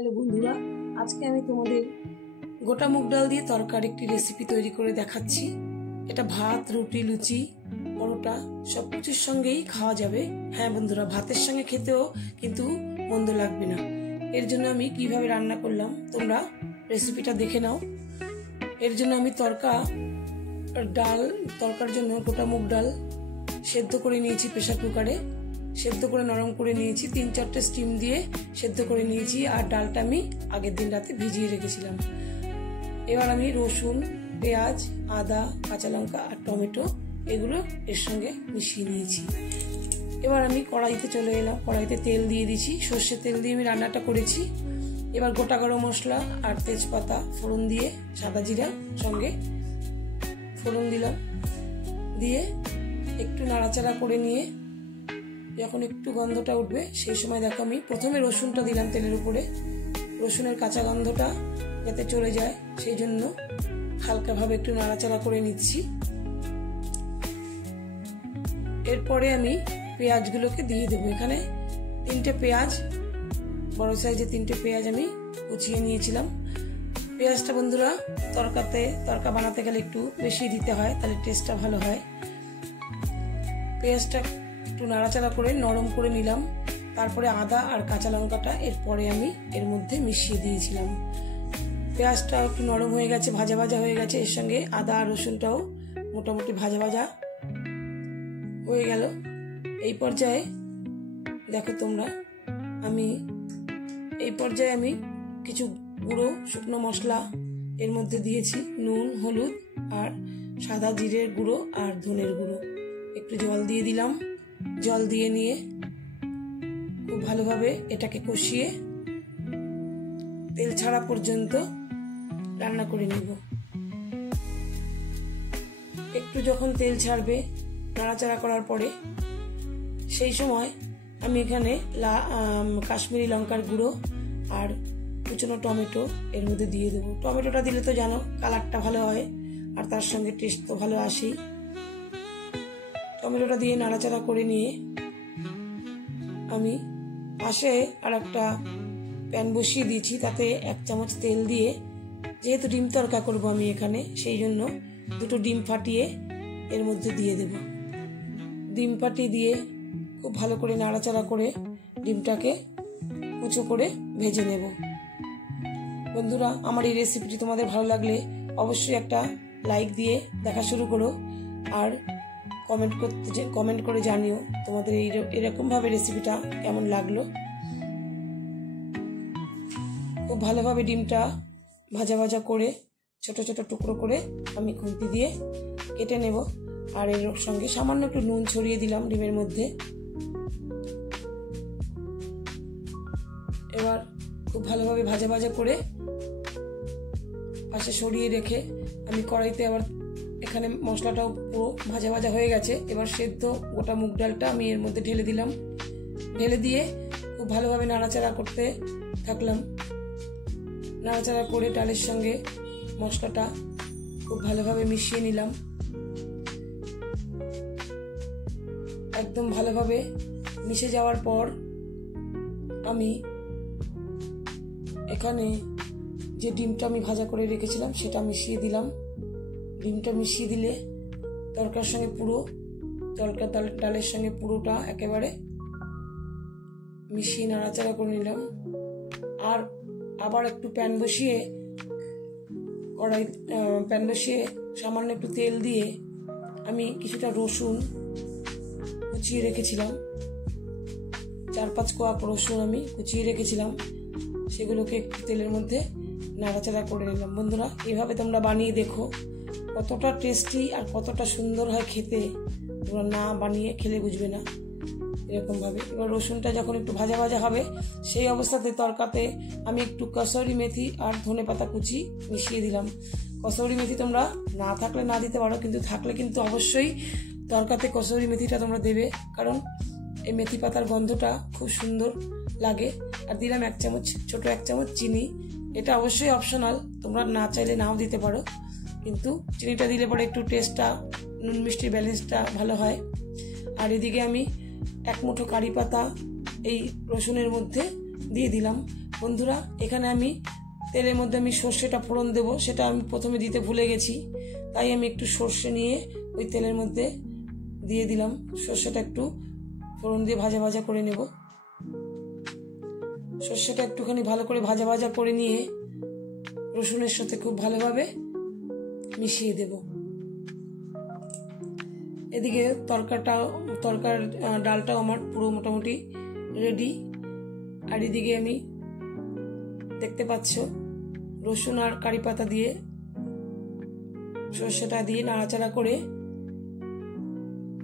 Hello বন্ধুরা, আজকে আমি তোমাদের গোটা মুগ ডাল দিয়ে তরকারি একটি রেসিপি তৈরি করে দেখাচ্ছি। এটা ভাত, রুটি, লুচি, পরোটা সব কিছুর সঙ্গেই খাওয়া যাবে। হ্যাঁ বন্ধুরা, ভাতের সঙ্গে খেতেও কিন্তু মন্দ লাগবে না। এর জন্য আমি কিভাবে রান্না করলাম তোমরা রেসিপিটা দেখে নাও। এর জন্য আমি তরকার জন্য গোটা মুগ ডাল সেদ্ধ করে নিয়েছি প্রেসার কুকারে। সেদ্ধ করে নরম করে নিয়েছি, 3-4টে স্টিম দিয়ে সেদ্ধ করে নিয়েছি। আর ডালটা আমি আগের দিন রাতে ভিজিয়ে রেখেছিলাম। এবার আমি রসুন, পেঁয়াজ, আদা, কাঁচা লঙ্কা আর টমেটো এগুলো এর সঙ্গে মিশিয়ে নিয়েছি। এবার আমি কড়াইতে চলে এলাম। কড়াইতে তেল দিয়ে দিয়েছি, সর্ষের তেল দিয়ে আমি রান্নাটা করেছি। এবার গোটা গরম মশলা আর তেজপাতা ফোড়ন দিয়ে, সাদা জিরা সঙ্গে ফোড়ন দিলাম, দিয়ে একটু নাড়াচাড়া করে নিয়ে যখন একটু গন্ধটা উঠবে সেই সময় দেখো আমি প্রথমে রসুনটা দিলাম তেলের উপরে। রসুনের কাঁচা গন্ধটা যাতে চলে যায় সেই জন্য হালকাভাবে একটু নাড়াচাড়া করে নিচ্ছি। এরপরে আমি পেঁয়াজগুলোকে দিয়ে দেবো। এখানে 3টে পেঁয়াজ, বড় সাইজের 3টে পেঁয়াজ আমি কুচিয়ে নিয়েছিলাম। পেঁয়াজটা বন্ধুরা তরকা বানাতে গেলে একটু বেশি দিতে হয়, তাহলে টেস্টটা ভালো হয়। পেঁয়াজটা একটু নাড়াচাড়া করে নরম করে নিলাম। তারপরে আদা আর কাঁচা লঙ্কাটা এরপরে আমি এর মধ্যে মিশিয়ে দিয়েছিলাম। পেঁয়াজটা একটু নরম হয়ে গেছে, ভাজা ভাজা হয়ে গেছে। এর সঙ্গে আদা আর রসুনটাও মোটামুটি ভাজা ভাজা হয়ে গেল। এই পর্যায়ে দেখো তোমরা, এই পর্যায়ে আমি কিছু গুঁড়ো শুকনো মশলা এর মধ্যে দিয়েছি, নুন, হলুদ আর সাদা জিরের গুঁড়ো আর ধনের গুঁড়ো। একটু জল দিয়ে দিলাম। জল দিয়ে নিয়ে খুব ভালোভাবে এটাকে কষিয়ে তেল ছাড়া পর্যন্ত রান্না করে নিব। একটু যখন তেল ছাড়বে নাড়াচাড়া করার পরে সেই সময় আমি এখানে কাশ্মীরি লঙ্কার গুঁড়ো আর কুচনো টমেটো এর মধ্যে দিয়ে দেবো। টমেটোটা দিলে তো জানো কালারটা ভালো হয় আর তার সঙ্গে টেস্ট তো ভালো আসেই। টমেটোটা দিয়ে নাড়াচাড়া করে নিয়ে আমি পাশে আর একটা প্যান বসিয়ে দিয়েছি। তাতে 1 চামচ তেল দিয়ে, যেহেতু ডিম তরকা করব আমি এখানে, সেই জন্য 2টো ডিম ফাটিয়ে এর মধ্যে দিয়ে দেব। ডিম ফাটিয়ে দিয়ে খুব ভালো করে নাড়াচাড়া করে ডিমটাকে কুচো করে ভেজে নেব। বন্ধুরা, আমার এই রেসিপিটি তোমাদের ভালো লাগলে অবশ্যই একটা লাইক দিয়ে দেখা শুরু করো আর কমেন্ট করে জানিও তোমাদের এরকম ভাবে রেসিপিটা কেমন লাগলো। খুব ভালোভাবে ডিমটা ভাজা ভাজা করে ছোট ছোট টুকরো করে আমি খুন্তি দিয়ে কেটে নেব। আর এর সঙ্গে সামান্য একটু নুন ছড়িয়ে দিলাম ডিমের মধ্যে। এবার খুব ভালোভাবে ভাজা ভাজা করে পাশে সরিয়ে রেখে আমি কড়াইতে আবার, এখানে মশলাটাও পুরো ভাজা ভাজা হয়ে গেছে। এবার সেদ্ধ গোটা মুগ ডালটা আমি এর মধ্যে ঢেলে দিলাম। ঢেলে দিয়ে খুব ভালোভাবে নাড়াচাড়া করতে থাকলাম। নাড়াচাড়া করে ডালের সঙ্গে মশলাটা খুব ভালোভাবে মিশিয়ে নিলাম। একদম ভালোভাবে মিশে যাওয়ার পর আমি এখানে যে ডিমটা আমি ভাজা করে রেখেছিলাম সেটা মিশিয়ে দিলাম। ডিমটা মিশিয়ে দিলে ডালের সঙ্গে পুরোটা একেবারে মিশিয়ে নাড়াচাড়া করে নিলাম। আর আবার একটু প্যান বসিয়ে সামান্য একটু তেল দিয়ে আমি কিছুটা রসুন কুচিয়ে রেখেছিলাম, 4-5 কোয়া রসুন আমি কুচিয়ে রেখেছিলাম, সেগুলোকে একটু তেলের মধ্যে নাড়াচাড়া করে নিলাম। বন্ধুরা, এইভাবে তোমরা বানিয়ে দেখো কতটা টেস্টি আর কতটা সুন্দর হয় খেতে। তোমরা না বানিয়ে খেলে বুঝবে না এরকম ভাবে। এবার রসুনটা যখন একটু ভাজা ভাজা হবে সেই অবস্থাতে তরকাতে আমি একটু কসুরি মেথি আর ধনেপাতা কুচি মিশিয়ে দিলাম। কসুরি মেথি তোমরা না থাকলে না দিতে পারো, কিন্তু থাকলে কিন্তু অবশ্যই তরকাতে কসুরি মেথিটা তোমরা দেবে, কারণ এই মেথি পাতার গন্ধটা খুব সুন্দর লাগে। আর দিলাম ছোট 1 চামচ চিনি। এটা অবশ্যই অপশনাল, তোমরা না চাইলে নাও দিতে পারো, কিন্তু চিনিটা দিলে পরে একটু টেস্টটা, নুন মিষ্টির ব্যালেন্সটা ভালো হয়। আর এদিকে আমি 1 মুঠো কারি পাতা এই রসুনের মধ্যে দিয়ে দিলাম। বন্ধুরা, এখানে আমি তেলের মধ্যে আমি সর্ষেটা ফোড়ন দেব, সেটা আমি প্রথমে দিতে ভুলে গেছি, তাই আমি একটু সর্ষে নিয়ে ওই তেলের মধ্যে দিয়ে দিলাম। সর্ষেটা একটু ফোড়ন দিয়ে ভাজা ভাজা করে নেব। সর্ষেটা একটুখানি ভালো করে ভাজা ভাজা করে নিয়ে রসুনের সাথে খুব ভালোভাবে মিশিয়ে দেব। এদিকে তরকার ডালটাও আমার পুরো মোটামুটি রেডি। আর এদিকে আমি দেখতে পাচ্ছ রসুন আর কারি পাতা দিয়ে সর্ষেটা দিয়ে নাড়াচাড়া করে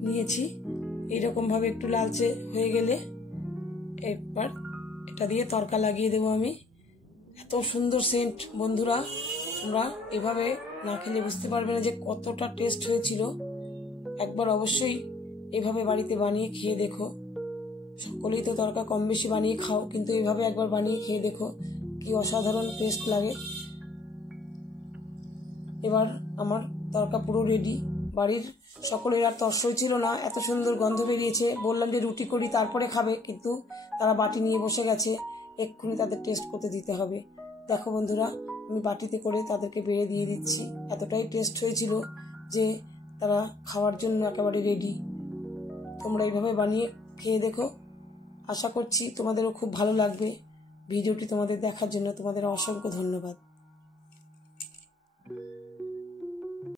নিয়েছি। এইরকম ভাবে একটু লালচে হয়ে গেলে একবার এটা দিয়ে তরকা লাগিয়ে দেবো আমি। এত সুন্দর সেন্ট বন্ধুরা, তোমরা এভাবে না খেলে বুঝতে পারবে না যে কতটা টেস্ট হয়েছিল। একবার অবশ্যই এভাবে বাড়িতে বানিয়ে খেয়ে দেখো। সকলেই তো তরকা কম বেশি বানিয়ে খাও, কিন্তু এইভাবে একবার বানিয়ে খেয়ে দেখো, কি অসাধারণ টেস্ট লাগে। এবার আমার তরকা পুরো রেডি। বাড়ির সকলের আর তর সইছিল না, এত সুন্দর গন্ধ বেরিয়েছে। বললাম যে রুটি করি তারপরে খাবে, কিন্তু তারা বাটি নিয়ে বসে গেছে, এক্ষুনি তাদের টেস্ট করতে দিতে হবে। দেখো বন্ধুরা, আমি বাটিতে করে তাদেরকে বেড়ে দিয়ে দিচ্ছি। এতটাই টেস্ট হয়েছিল যে তারা খাওয়ার জন্য একেবারে রেডি। তোমরা এইভাবে বানিয়ে খেয়ে দেখো, আশা করছি তোমাদেরও খুব ভালো লাগবে। ভিডিওটি তোমাদের দেখার জন্য তোমাদের অসংখ্য ধন্যবাদ।